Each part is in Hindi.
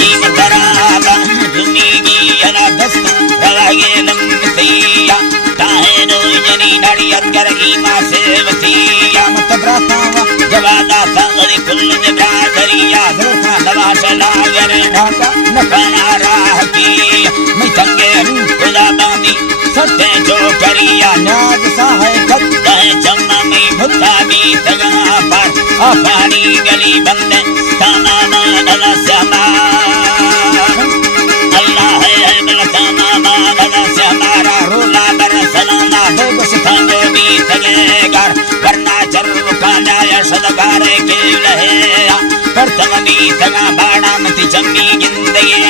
जीव दराला जुमीगी अला दस्त रवागे लम्बतिया ताहे नो जनी नाड़ी अगर ईमा सेवतिया मतब्रातावा जवादा संगरी कुल जब्रादरिया धरखा नवाशला गरे ढाका नकाना राह की मिठंगे खुदा बांदी सत्य जो करिया नाज साहे कत्ते चम्मा में भुता भी तगा पर अफानी गली बंदे ताना मानला श्यामा अल्लाह है मिलताना मानला श्यामारा रोला बरसलाना बेबस थांगो भी तगे घर वरना चर्व का न्याय सदगारे के लहे प्रथम भी तगा बाड़ा मति चम्मी जिंदगी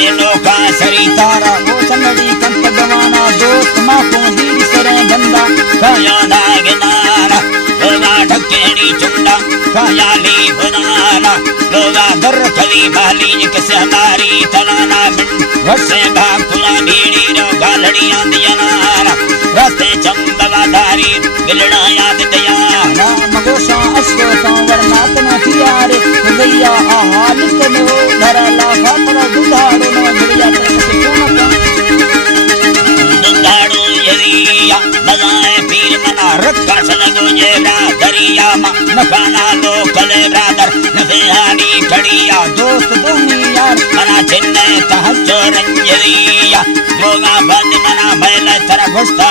ये लोका सरी तारा वो चंदड़ी कंत गवाना दोस्त माँ को दीदी सरे बंदा काया नागनाना लोगा ढकेड़ी चुंडा काया ली बुनाना लोगा दर खली बाली किसे हमारी तलाना वर्षे भाकुला भीड़ी रो गालड़ी आंदियाना रास्ते चंबवाधारी गिलड़ा याद दयाना मगोशा अश्व संवरनाथ न थियारे भैया हालिक ने धरला खातरा दुधाड़ो न गिरिया तसे क्यों न दुधाड़ो यरिया बजाए पीर मना रखा सलगो जेरा दरिया मा नखाना लो कले ब्रादर नफेहानी खड़िया दोस्त दोनी यार मना चिन्ने तहज्जो रंजरिया लोगा बंद मना मैला तरा घुसता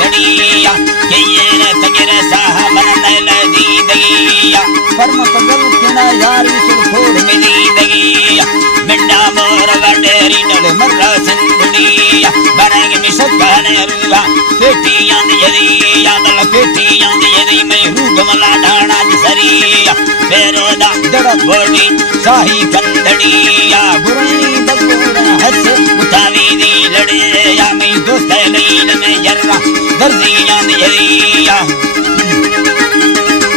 खड़िया के ये तगिरे साहब नैले दी दगिया परम पगल किना यारी सुखोर मिली दगिया मिंडा मोर गडेरी नल मर्रा सिंधुनिया बरंग मिशकाने रुवा पेटियां यदिया दल पेटियां यदि मैं रूगमला ढाणा जसरिया फेरोदा दड़ बोली शाही कंदड़िया बुराई बगोड़ा हस उठावी दी लड़े या मैं दोस्त लील में जर्रा दर्दियां यदिया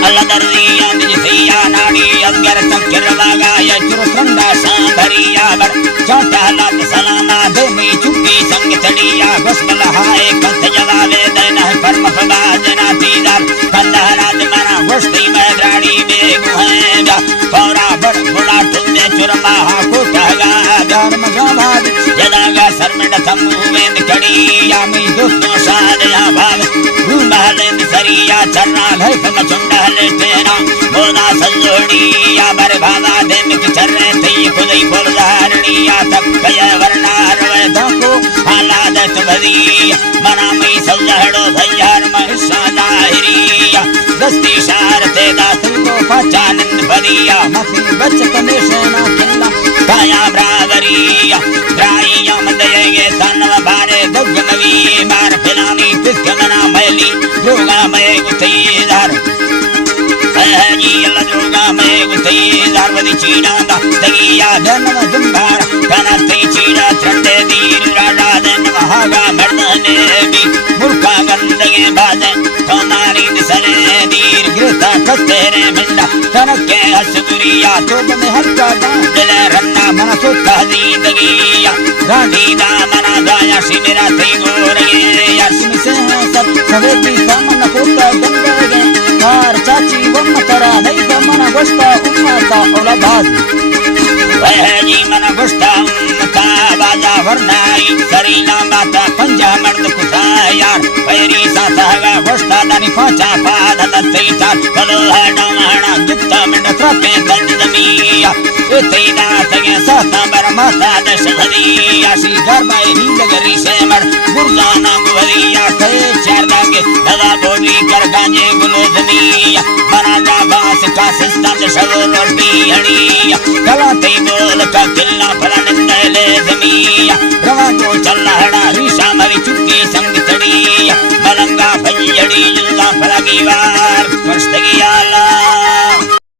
अल्लाह दर्दियां जिसिया नाड़ी अगर तकर लगाया चुरसंदा सांभरिया बर चौटा लात सलामा देमी चुप्पी संग चढ़िया बसमला हाय कंत जवाबे देना परम फबाजना तीदार कंदहराज मना गोष्ठी में द्राड़ी बेगु है पौरा बड़ बुड़ा टुंदे चुरमा को कहगा प्यार मगावाद जदागा सरमंड थमुवेंद कड़िया मैं दोस्तों सादया भाग रूमहलेंद सरिया चरना है फमचुंडा तेरा बोला सल्लोड़िया बर भावा देमिक चर्रे थई खुदई बोलदारनिया तक कय वरना रवे दाको हालादत भरी मना मई सल्लहड़ो भैयार महिषा दाहिरिया दस्ती शार ते दासु को पहचानंद भरिया मथी बच कनेशना किल्ला काया ब्रादरिया द्राइया मदयगे तनव बारे दुगनवी मार फिलानी तिस्क मना मैली जोगा मैं उतईदार जी अल्लाह दुर्गा मैं उतई दारवदी चीड़ा दा तगिया जनम दुंबार कना ते चीड़ा चंडे दीर राडा दन महागा मर्दने भी मुर्खा गंदगे बाजे कौनारी दिसने दीर गिरता कस्तेरे मिंडा तनके हसुरिया तो में हर का दिले रन्ना मना तो तहदीदगिया रानी दा मना दाया शिमेरा ते गोरे यार सिम से सब सवेती सामन होता गंदगे कार चाची वम्मा तरा नहीं तो मना गोश्ता उम्मता औलाद वह जी मना गोश्ता उम्मता बाजा वरनाई सरीना माता पंजा मर्द कुसा यार पैरी सासागा गोश्ता दानी पाचा पाद दत्ती चार कलो है डांगना जुत्ता मंड त्रके दंड दमिया इतई दात के साता बर माता दश धरिया सी गरमाई नीलगरी से मर गुरगाना गुवरिया कई चार दागे दगा बोली कर गांजे गुलो जमिया मना जा बास का सिस्टम शरो रोटी हड़िया गलाते बोल का किल्ला फला नंदले जमिया रवा को चलना हड़ा रीशा मरी चुक्की संग तड़िया मलंगा भैयड़ी जुल्ला फला की वार कष्ट की आला